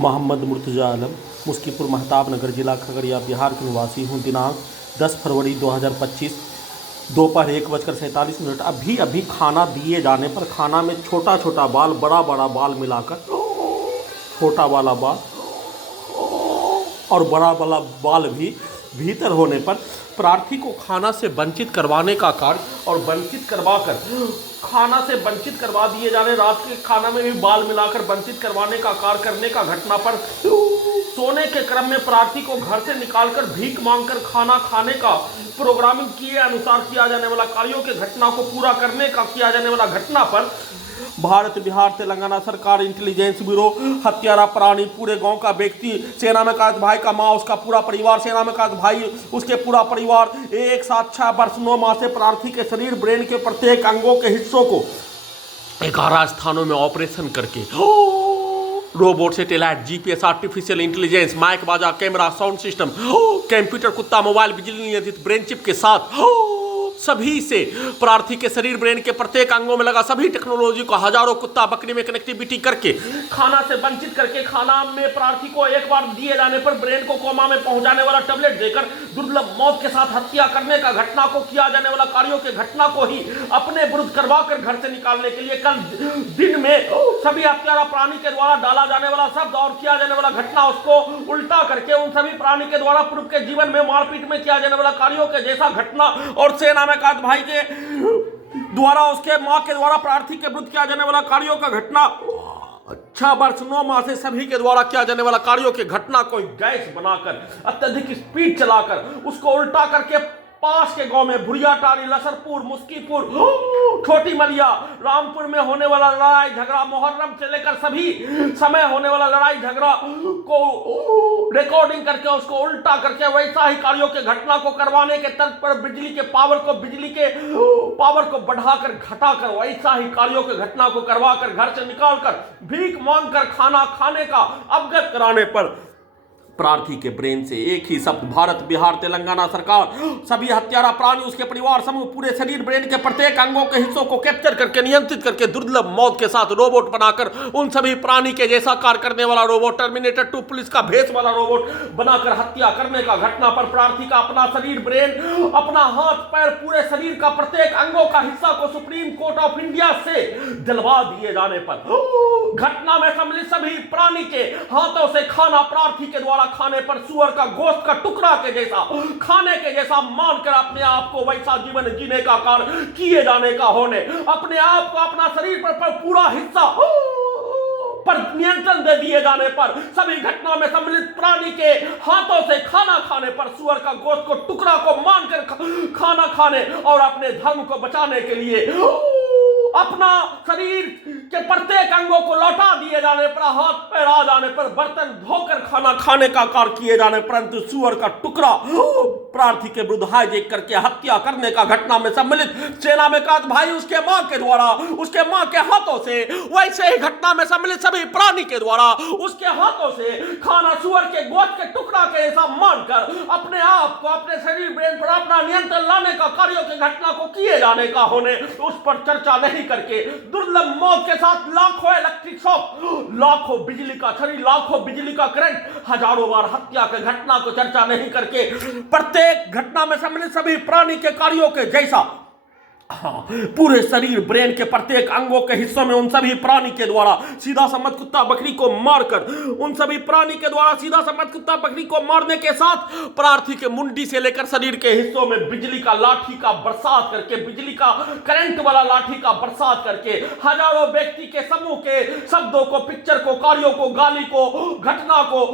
मोहम्मद मुर्तज़ा आलम, मुस्कीपुर महताब नगर, जिला खगड़िया, बिहार के निवासी हूँ। दिनांक 10 फरवरी 2025 दोपहर 1:47। अभी अभी खाना दिए जाने पर खाना में छोटा छोटा बाल, बड़ा बड़ा बाल मिलाकर, छोटा वाला बाल और बड़ा वाला बाल भी भीतर होने पर प्रार्थी को खाना से वंचित करवाने का कार्य और वंचित करवाकर खाना से वंचित करवा दिए जाने, रात के खाना में भी बाल मिलाकर वंचित करवाने का कार्य करने का घटना पर सोने के क्रम में प्रार्थी को घर से निकालकर भीख मांगकर खाना खाने का प्रोग्रामिंग किए अनुसार किया जाने वाला कार्यों के घटना को पूरा करने का किया जाने वाला घटना पर भारत, बिहार, तेलंगाना सरकार, इंटेलिजेंस ब्यूरो, हत्यारा प्राणी, पूरे गांव का व्यक्ति, सेना में कैद भाई का माँ, उसका पूरा परिवार, सेना में कैद भाई, उसके पूरा परिवार एक साथ 6 वर्ष 9 माह से प्रार्थी के शरीर, ब्रेन के प्रत्येक अंगों के हिस्सों को 11 स्थानों में ऑपरेशन करके robot, satellite, GPS, artificial intelligence, mike, बाजा, कैमरा, साउंड सिस्टम, कंप्यूटर, कुत्ता, मोबाइल, बिजली नियंत्रित ब्रेन चिप के साथ सभी से प्रार्थी के शरीर, ब्रेन के प्रत्येक अंगों में लगा सभी टेक्नोलॉजी को हजारों कुत्ता बकरी में कनेक्टिविटी करके खाना से वंचित करके खाना में प्रार्थी को एक बार दिए जाने पर ब्रेन को कोमा में पहुंचाने वाला टैबलेट देकर दुर्लभ मौत के साथ हत्या करने का घटना को किया जाने वाला कार्यों के घटना को ही अपने विरुद्ध करवा कर घर से निकालने के लिए कल दिन में सभी हत्यारा प्राणी के द्वारा डाला जाने वाला शब्द और किया जाने वाला घटना उसको उल्टा करके उन सभी प्राणी के द्वारा पूर्व के जीवन में मारपीट में किया जाने वाला कार्यों के जैसा घटना और सेना में कैद भाई के द्वारा उसके मां के द्वारा प्रार्थी के विरुद्ध किया जाने वाला कार्यों का घटना 6 वर्ष 9 माह से सभी के द्वारा किया जाने वाला कार्यों के घटना को गैस बनाकर अत्यधिक स्पीड चलाकर उसको उल्टा करके पास के गांव में भुरियाटारी, लसरपुर, मुस्कीपुर, छोटी मलिया, रामपुर में होने वाला लड़ाई झगड़ा, मुहर्रम से लेकर सभी समय होने वाला लड़ाई झगड़ा को रिकॉर्डिंग करके उसको उल्टा करके वैसा ही कार्यों के घटना को करवाने के तर्ज पर बिजली के पावर को बढ़ाकर घटाकर वैसा ही कार्यों के घटना को करवाकर घर से निकालकर भीख मांगकर खाना खाने का अवगत कराने पर प्रार्थी के ब्रेन से एक ही शब्द भारत, बिहार, तेलंगाना सरकार, सभी हत्यारा प्राणी, उसके परिवार समूह, पूरे शरीर, ब्रेन के प्रत्येक अंगों के हिस्सों को कैप्चर करके नियंत्रित करके दुर्लभ मौत के साथ रोबोट बनाकर उन सभी प्राणी के जैसा कार्य करने वाला रोबोट, टर्मिनेटर 2 पुलिस का भेष वाला रोबोट बनाकर हत्या करने का घटना पर प्रार्थी का अपना शरीर, ब्रेन, अपना हाथ पैर, पूरे शरीर का प्रत्येक अंगों का हिस्सा को सुप्रीम कोर्ट ऑफ इंडिया से दिलवा दिए जाने पर घटना में सम्मिलित सभी प्राणी के हाथों से खाना प्रार्थी के द्वारा खाने पर सुअर का गोश्त का टुकड़ा के जैसा खाने के जैसा मानकर अपने आप को वैसा जीवन जीने का कार्य किए जाने का होने अपने आप को अपना शरीर पर पूरा हिस्सा पर नियंत्रण दे दिए जाने पर सभी घटना में सम्मिलित प्राणी के हाथों से खाना खाने पर सुअर का गोश्त को टुकड़ा को मानकर खाना खाने और अपने धर्म को बचाने के लिए अपना शरीर के प्रत्येक अंगों को लौटा दिए जाने पर, हाथ पैर आ जाने पर, बर्तन धोकर खाना खाने का कार्य किए जाने परंतु सुअर का टुकड़ा प्रार्थी के विरुद्ध हाईजैक करके हत्या करने का घटना में सम्मिलित सेना में कैद भाई, उसके मां के द्वारा उसके मां के हाथों से वैसे ही घटना में सम्मिलित सभी प्राणी के द्वारा उसके हाथों से खाना सुअर के गोश्त के टुकड़ा के ऐसा मानकर अपने आप को अपने शरीर ब्रेन पर अपना नियंत्रण लाने का कार्यों की घटना को किए जाने का होने उस पर चर्चा नहीं करके दुर्लभ मौत के साथ लाखों इलेक्ट्रिक शॉक, लाखों बिजली का छड़ी, लाखों बिजली का करंट, हजारों बार हत्या के घटना को चर्चा नहीं करके प्रत्येक घटना में सम्मिलित सभी प्राणी के कार्यों के जैसा पूरे शरीर, ब्रेन के प्रत्येक अंगों के हिस्सों में उन सभी प्राणी के द्वारा सीधा सम्मत कुत्ता बकरी को मारकर उन सभी प्राणी के द्वारा सीधा सम्मत कुत्ता बकरी को मारने के साथ प्रार्थी के मुंडी से लेकर शरीर के हिस्सों में बिजली का लाठी का बरसात करके, बिजली का करंट वाला लाठी का बरसात करके हजारों व्यक्ति के समूह के शब्दों को, पिक्चर को, कार्यों को, गाली को, घटना को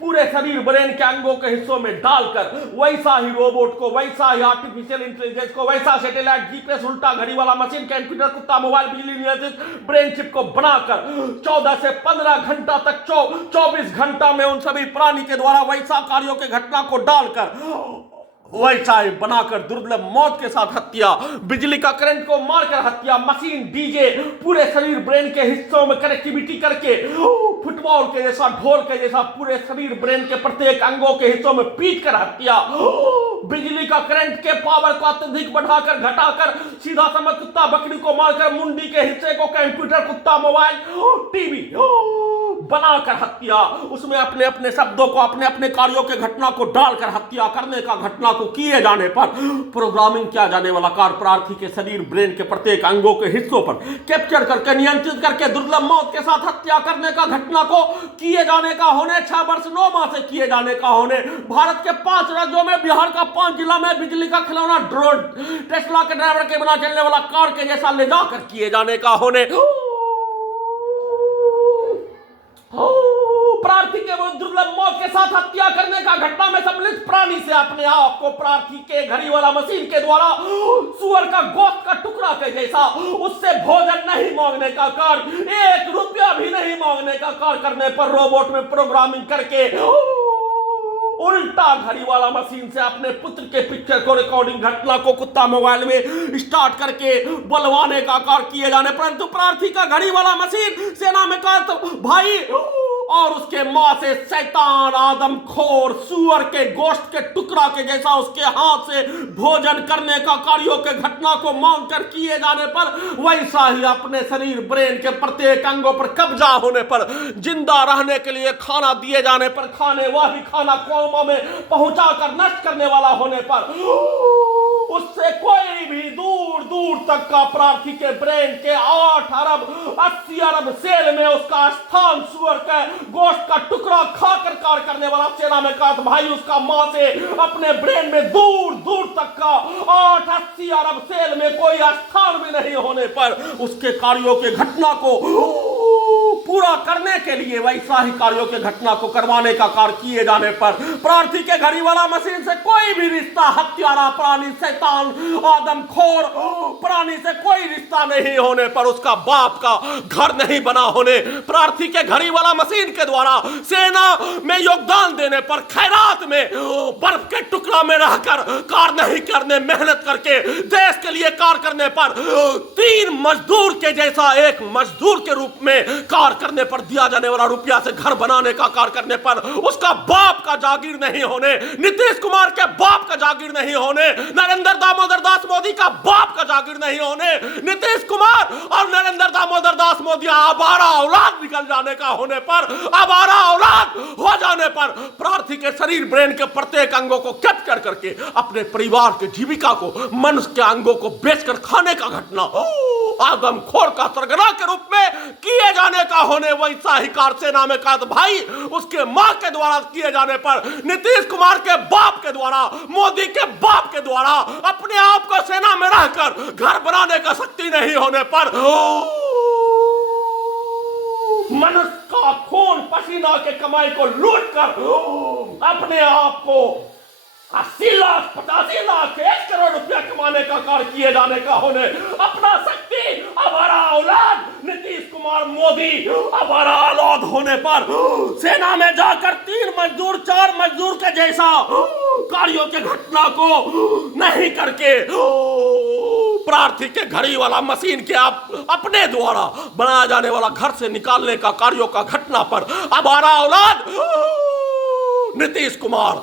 पूरे शरीर, ब्रेन के अंगों के हिस्सों में डालकर वैसा ही रोबोट को, वैसा ही आर्टिफिशियल इंटेलिजेंस को, वैसा सैटेलाइट, जीपीएस, उल्टा घड़ी वाला मशीन, कंप्यूटर, कुत्ता, मोबाइल, बिजली नियंत्रित ब्रेन चिप को बनाकर 14 से 15 घंटा तक 24 घंटा में उन सभी प्राणी के द्वारा वैसा कार्यों के घटना को डालकर वैसा ही बनाकर दुर्लभ मौत के साथ हत्या, बिजली का करंट को मारकर हत्या, मशीन, डीजे, पूरे शरीर, ब्रेन के हिस्सों में कनेक्टिविटी करके फुटबॉल के जैसा, ढोल के जैसा पूरे शरीर, ब्रेन के प्रत्येक अंगों के हिस्सों में पीट कर हत्या, बिजली का करंट के पावर को अत्यधिक बढ़ाकर घटाकर सीधा समझ कुत्ता बकरी को मारकर मुंडी के हिस्से को कंप्यूटर, कुत्ता, मोबाइल, टीवी बनाकर हत्या, उसमें अपने अपने शब्दों को, अपने अपने कार्यों के घटना को डालकर हत्या करने का घटना को किए जाने पर प्रोग्रामिंग किया जाने वाला कार्य प्रार्थी के शरीर ब्रेन के प्रत्येक अंगों के हिस्सों पर कैप्चर करके नियंत्रित करके दुर्लभ मौत के साथ हत्या करने का घटना को किए जाने का होने 6 वर्ष 9 माह से किए जाने का होने भारत के 5 राज्यों में, बिहार का 5 जिला में बिजली का खिलौना ड्रोन टेस्ला के ड्राइवर के बिना चलने वाला कार के जैसा ले जाकर किए जाने का होने प्रार्थी के वो दुर्लभ मौत के साथ हत्या करने का घटना में सम्मिलित प्राणी से अपने आप को प्रार्थी के घड़ी वाला मशीन के द्वारा सुअर का गोश्त का टुकड़ा के जैसा उससे भोजन नहीं मांगने का कार्य, 1 रुपया भी नहीं मांगने का कार्य करने पर रोबोट में प्रोग्रामिंग करके उल्टा घड़ी वाला मशीन से अपने पुत्र के पिक्चर को रिकॉर्डिंग घटना को कुत्ता मोबाइल में स्टार्ट करके बुलवाने का कार्य किए जाने, परंतु प्रार्थी का घड़ी वाला मशीन सेना में का तो भाई और उसके मां से शैतान आदमखोर सुअर के गोश्त के टुकड़ा के जैसा उसके हाथ से भोजन करने का कार्यों के घटना को मांग कर किए जाने पर वैसा ही अपने शरीर ब्रेन के प्रत्येक अंगों पर कब्जा होने पर, जिंदा रहने के लिए खाना दिए जाने पर खाने वही खाना कोमा में पहुंचाकर नष्ट करने वाला होने पर उससे कोई भी दूर दूर तक का प्रार्थी के ब्रेन के 8 अरब 80 अरब सेल में उसका स्थान सुअर के गोश्त का टुकड़ा खाकर कार्य करने वाला सेना में का भाई उसका मां से अपने ब्रेन में दूर दूर तक का 8-80 अरब सेल में कोई स्थान भी नहीं होने पर उसके कार्यों के घटना को पूरा करने के लिए वैसा ही कार्यों के घटना को करवाने का कार्य किए जाने पर प्रार्थी के घड़ी वाला मशीन से कोई भी रिश्ता हत्यारा प्राणी शैतान आदमखोर प्राणी से कोई रिश्ता नहीं होने पर उसका बाप का घर नहीं बना होने प्रार्थी के घड़ी वाला मशीन के द्वारा सेना में योगदान देने पर खैरात में बर्फ के टुकड़ा में रहकर कार्य नहीं करने मेहनत करके देश के लिए कार्य करने पर 3 मजदूर के जैसा एक मजदूर के रूप में कार्य करने पर दिया जाने वाला रुपया से घर बनाने का कार्य करने पर उसका बाप का जागीर नहीं होने, नीतीश कुमार के बाप का जागीर नहीं होने, नरेंद्र दामोदर दास मोदी का बाप का जागीर नहीं होने, नीतीश कुमार और नरेंद्र दामोदर दास मोदी आवारा औलाद निकल जाने का होने पर, आवारा औलाद हो जाने पर प्रार्थी के शरीर ब्रेन के प्रत्येक अंगों को कैप्चर करके अपने परिवार के जीविका को मनुष्य के अंगों को बेचकर खाने का घटना आदमखोर का सरगना के रूप में किए जाने का होने वैसा ही कार सेना में का भाई उसके मां के द्वारा किए जाने पर नीतीश कुमार के बाप के द्वारा मोदी के बाप के द्वारा अपने आप को सेना में रहकर घर बनाने का शक्ति नहीं होने पर मनुष्य का खून पसीना के कमाई को लूट कर अपने आप को 80 लाख 85 लाख 1 करोड़ रुपया कमाने का कार्य किए जाने का होने अपना शक्ति हमारा औलाद नीतीश कुमार मोदी हमारा औलाद होने पर सेना में जाकर 3 मजदूर 4 मजदूर के जैसा कार्यों के घटना को नहीं करके प्रार्थी के घड़ी वाला मशीन के अपने द्वारा बनाया जाने वाला घर से निकालने का कार्यों का घटना पर हमारा औलाद नीतीश कुमार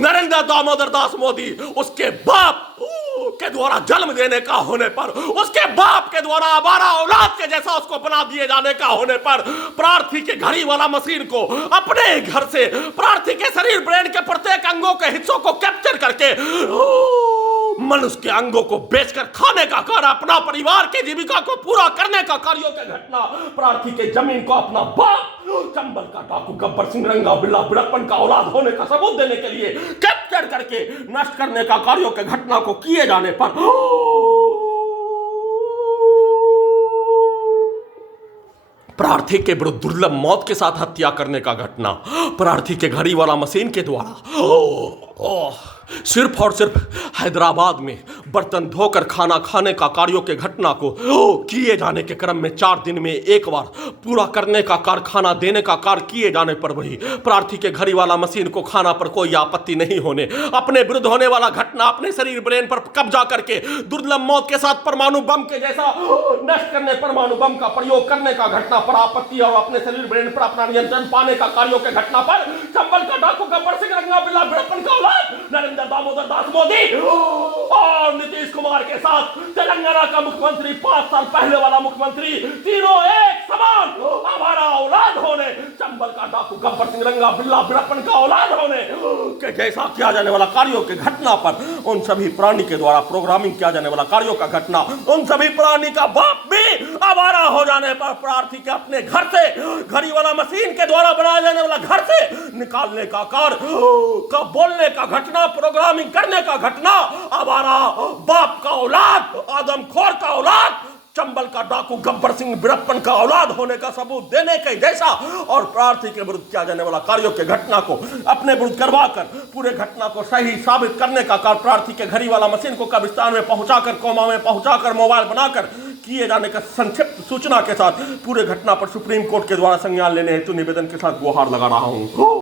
नरेंद्र दामोदर दास मोदी उसके बाप के द्वारा जन्म देने का होने पर उसके बाप के द्वारा आवारा औलाद के जैसा उसको बना दिए जाने का होने पर प्रार्थी के घड़ी वाला मशीन को अपने घर से प्रार्थी के शरीर ब्रेन के प्रत्येक अंगों के हिस्सों को कैप्चर करके मनुष्य के अंगों को बेचकर खाने का कार्य अपना परिवार के जीविका को पूरा करने का कार्यों के घटना प्रार्थी के जमीन को अपना बाप चंबल का डाकू गब्बर सिंह रंगा बिल्ला बिड़प्पन का औलाद होने का सबूत देने के लिए कैप्चर करके नष्ट करने का कार्यों के घटना को किए जाने पर प्रार्थी के विरुद्ध दुर्लभ मौत के साथ हत्या करने का घटना प्रार्थी के घड़ी वाला मशीन के द्वारा सिर्फ और सिर्फ हैदराबाद में बर्तन धोकर खाना खाने का कार्यों के घटना को किए जाने के क्रम में 4 दिन में एक बार पूरा करने का कार्य खाना देने का कार्य किए जाने पर वही प्रार्थी के घड़ी वाला मशीन को खाना पर कोई आपत्ति नहीं होने अपने विरुद्ध होने वाला घटना अपने शरीर ब्रेन पर कब्जा करके दुर्लभ मौत के साथ परमाणु बम के जैसा नष्ट करने परमाणु बम का प्रयोग करने का घटना पर आपत्ति और अपने शरीर ब्रेन पर अपना नियंत्रण पाने का कार्यों के घटना पर चंबल का डाकू गब्बर सिंह रंगा बिल्ला बिड़प्पन का औलाद नरेंद्र दामोदर दास मोदी और नीतीश कुमार के साथ तेलंगाना का मुख्यमंत्री, 5 साल पहले वाला मुख्यमंत्री, तीनों एक समान हमारा औलाद होने, चंबल का डाकू गब्बर सिंह रंगा बिल्ला बिरप्पन का औलाद होने के जैसा किया जाने वाला कार्यों के घटना पर उन सभी प्राणी के द्वारा प्रोग्रामिंग किया जाने वाला कार्यों का घटना, उन सभी प्राणी का बाप भी आवारा हो जाने पर प्रार्थी के अपने घर से, घड़ी वाला मशीन के द्वारा बनाया जाने वाला घर से निकालने का कार्य, का बोलने का घटना, प्रोग्रामिंग करने का घटना, आवारा बाप का औलाद, आदमखोर का औलाद, चंबल का डाकू गब्बर सिंह बिरप्पन का औलाद होने का सबूत देने के जैसा और प्रार्थी के विरुद्ध किया जाने वाला कार्यों के घटना को अपने विरुद्ध करवाकर पूरे घटना को सही साबित करने का कार्य प्रार्थी के घड़ी वाला मशीन को कब्रिस्तान में पहुंचाकर, कोमा में पहुंचाकर, मोबाइल बनाकर किए जाने का संक्षिप्त सूचना के साथ पूरे घटना पर सुप्रीम कोर्ट के द्वारा संज्ञान लेने हेतु निवेदन के साथ गुहार लगा रहा हूं।